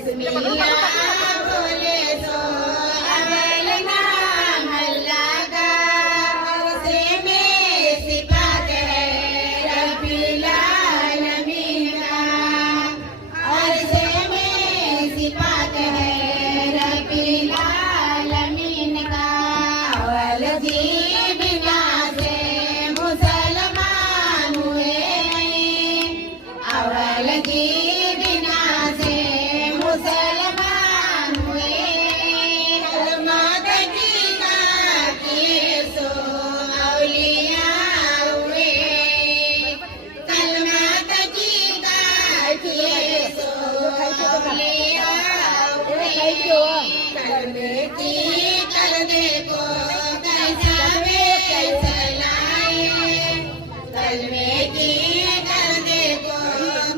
बोले सो अवल नाम अल्लाह का, उसे में सिफात है रब्बिल आलमीन का, और से में सिफात है रब्बिल आलमीन का। अवल जी बिना से मुसलमान हुए नहीं, अवल जी